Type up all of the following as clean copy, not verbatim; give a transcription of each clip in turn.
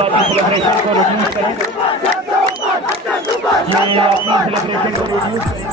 अपनी सेलिब्रेशन को रिड्यूस करें, ये अपनी सेलिब्रेशन को रिड्यूस करें।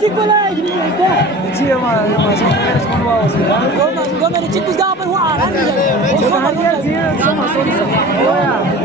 Tia, mas eu quero esconder o osso. Gomeri chicos da apa huwa kan Eu tava diazinho, só uma solução. Olha.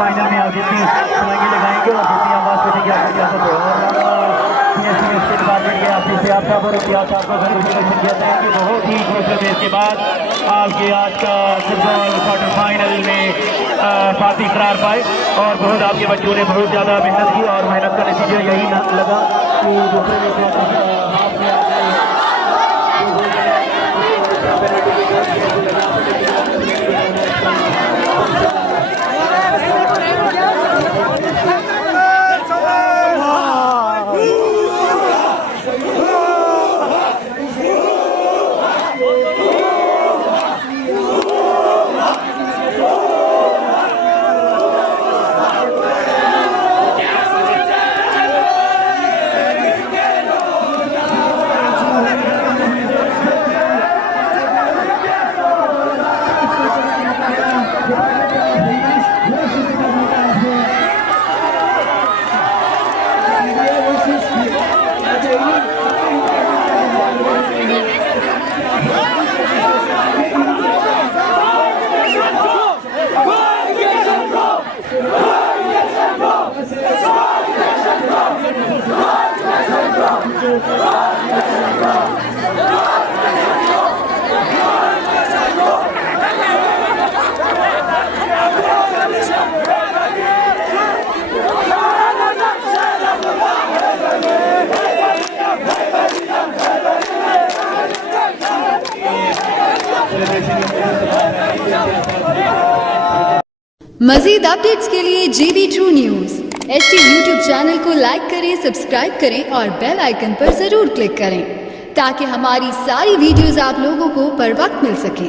Final में आप जितनी छलांगे लगाएंगे और जितनी आवाज करेंगे आपकी इजाजत है और डिपार्टमेंट के ऑफिस आप साहब और आपको कंग्रेचुलेशन कहते हैं कि बहुत ही खुश है इसके बाद आपके आज का फुटबॉल क्वार्टर फाइनल में फाती करार पाए और बहुत आपके बच्चों ने बहुत ज़्यादा मेहनत की और मेहनत का नतीजा यही लगा कि दूसरे मज़ीद अपडेट्स के लिए GB True News HT YouTube channel को लाइक करें, सब्सक्राइब करें और बेल आइकन पर ज़रूर क्लिक करें ताकि हमारी सारी वीडियोस आप लोगों को बर वक्त मिल सकें।